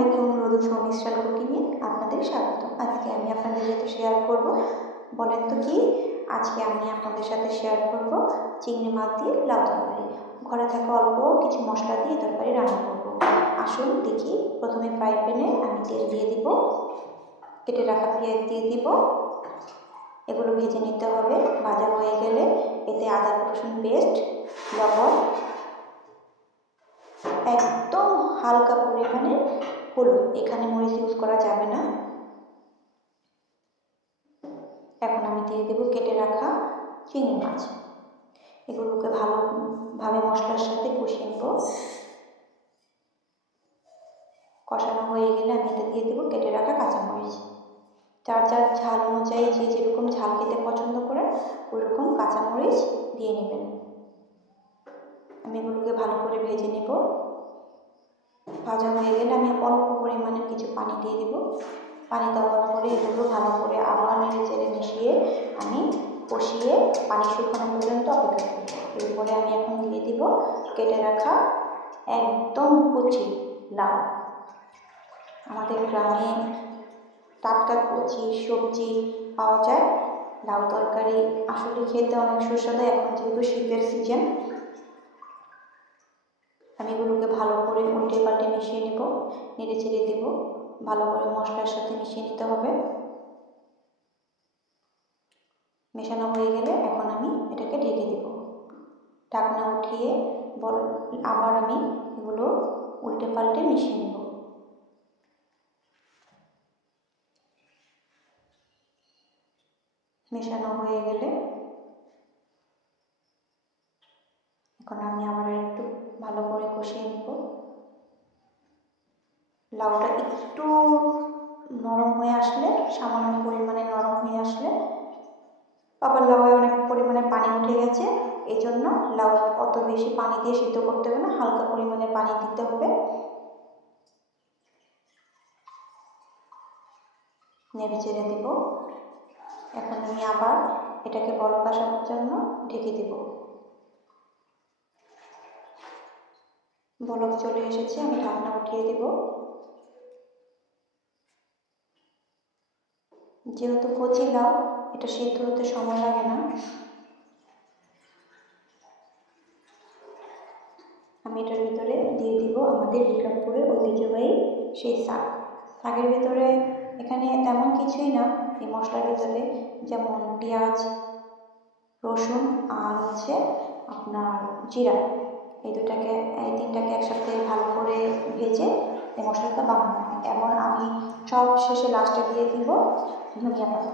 আলাইকুম, রোদু সংমিশ্রাল কুকিংয়ে আপনাদের স্বাগত। আজকে আমি আপনাদের সাথে শেয়ার করব, বলেন তো কি, আজকে আমি আপনাদের সাথে শেয়ার করব চিংড়ি মাছ দিয়ে লাউ তরকারি। ঘরে থাকা অল্প কিছু মশলা দিয়ে তরকারি রান্না করব। আসুন দেখি। প্রথমে ফ্রাই প্যানে আমি তেল দিয়ে দিব, কেটে রাখা পেঁয়াজ দিয়ে দিব। এগুলো ভেজে নিতে হবে। ভাজা হয়ে গেলে এতে আদা রসুন পেস্ট, লবণ, একদম হালকা পরিমাণে হলুদ, এখানে মরিচ ইউজ করা যাবে না। এখন আমি দিয়ে দেবো কেটে রাখা চিংড়ি মাছ। এগুলোকে ভালোভাবে মশলার সাথে কষিয়ে নেব। কষানো হয়ে গেলে আমি এটা দিয়ে দেবো কেটে রাখা কাঁচামরিচ। যার যার ঝাল অনুযায়ী যে যেরকম ঝাল খেতে পছন্দ করে ওই রকম কাঁচামরিচ দিয়ে নেবেন। আমি এগুলোকে ভালো করে ভেজে নেব। ভাজা হয়ে গেলে আমি অল্প পরিমাণে কিছু পানি দিয়ে দেব। পানি দেওয়ার পরে এগুলো ভালো করে আবার নেড়ে চেড়ে মিশিয়ে আমি কষিয়ে পানি শুকানো পর্যন্ত অপেক্ষা করব। এরপরে আমি এখন দিয়ে দিব কেটে রাখা একদম কচি লাউ। আমাদের গ্রামে টাটকা কচি সবজি পাওয়া যায়। লাউ তরকারি আসলে খেতে অনেক সুস্বাদু। এখন যেহেতু শীতের সিজন, আমি এগুলোকে ভালো করে উল্টে পাল্টে মিশিয়ে নেব, নেড়ে চেড়ে দেব। ভালো করে মশলার সাথে মিশিয়ে নিতে হবে। মেশানো হয়ে গেলে এখন আমি এটাকে ঢেকে দেব। ঢাকনা উঠিয়ে আবার আমি এগুলো উল্টে পাল্টে মিশিয়ে নেব। মেশানো হয়ে গেলে এখন আমি আবার একটু ভালো করে কষিয়ে নেব। লাউটা একটু নরম হয়ে আসলে, সামান্য পরিমাণে নরম হয়ে আসলে, আবার লাউয়ে অনেক পরিমাণে পানি উঠে গেছে, এই জন্য লাউ অত বেশি পানি দিয়ে সিদ্ধ করতে হবে না, হালকা পরিমাণে পানি দিতে হবে। নেড়ে চেড়ে দেব। এখন আমি আবার এটাকে বলক আসার জন্য ঢেকে দেব। বলক চলে এসেছে, আমি ঢাকনা উঠিয়ে দেব। যেহেতু কচি লাউ, এটা সিদ্ধ হতে সময় লাগে না। আমি এটার ভিতরে দিয়ে দিব আমাদের বিক্রমপুরের ঐতিহ্যবাহী সেই শাক। শাকের ভিতরে এখানে তেমন কিছুই না, এই মশলার ভিতরে যেমন পেঁয়াজ, রসুন আর হচ্ছে আপনার জিরা, এই তিনটাকে একসাথে ভালো করে ভেজে এই মশলাটা বানানো হয়। এমন আমি সব শেষে লাস্টে দিয়ে দিব ধনিয়া পাতা।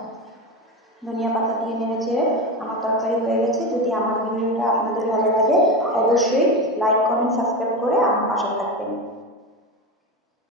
ধনিয়া পাতা দিয়ে নেড়ে চেড়ে আমার তরকারি হয়ে গেছে। যদি আমার ভিডিওটা আপনাদের ভালো লাগে অবশ্যই লাইক, কমেন্ট, সাবস্ক্রাইব করে আমার পাশে থাকবেন।